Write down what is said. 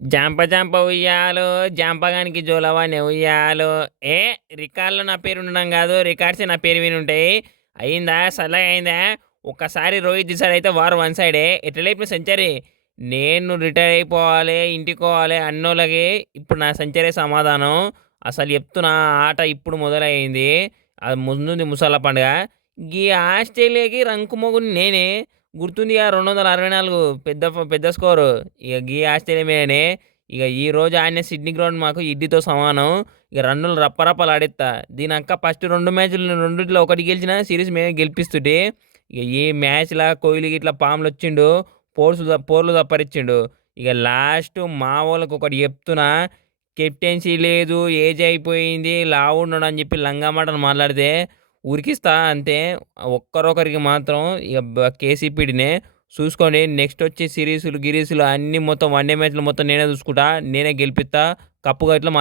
జాంప జాంప ఉయ్యాలో, జాంపగానికి జోలవానే ఉయ్యాలో. ఏ రికార్డులో నా పేరు ఉండడం కాదు, రికార్డ్సే నా పేరు మీద ఉంటాయి. అయిందా? సల్లగా అయిందా? ఒక్కసారి రోహిత్ డిసైడ్ అయితే వారు వన్ సైడే. ఎట్లా లేపిన సెంచరీ? నేను రిటైర్ అయిపోవాలి, ఇంటికి పోవాలి అన్నోళ్ళకి ఇప్పుడు నా సెంచరీ సమాధానం. అసలు చెప్తున్నా, ఆట ఇప్పుడు మొదలైంది. అది ముందుంది ముసళ్ళ పండుగ. గీ ఆస్ట్రేలియాకి రంకు మొగుని నేనే. గుర్తుందిగా 264 పెద్ద పెద్ద స్కోరు. ఇక గీ ఆస్ట్రేలియా మీదనే. ఇక ఈ రోజు ఆడిన సిడ్నీ గ్రౌండ్ మాకు ఇడ్డితో సమానం. ఇక రన్నులు రప్పరప్పలు ఆడిస్తా. దీని అక్క ఫస్ట్ 2 మ్యాచ్లు రెండిట్లో ఒకటి గెలిచిన సిరీస్ మేమే గెలిపిస్తుంటే. ఇక ఈ మ్యాచ్లా కోహ్లీకి ఇట్లా పాములు వచ్చిండు, పోర్లు తప్పరిచ్చిండు. ఇక లాస్ట్ మా వాళ్ళకి ఒకటి చెప్తున్నా, కెప్టెన్సీ లేదు, ఏజ్ అయిపోయింది, లావు ఉన్నాడు అని చెప్పి లంగా మాటలు మాట్లాడితే ఉరికిస్తా అంతే. ఒక్కరొకరికి మాత్రం ఇక కేసీపీడినే చూసుకోండి. నెక్స్ట్ వచ్చే సిరీసులు గిరీసులు అన్నీ మొత్తం వన్డే మ్యాచ్లు మొత్తం నేనే చూసుకుంటా, నేనే గెలిపిస్తా. కప్పుగా ఇట్లా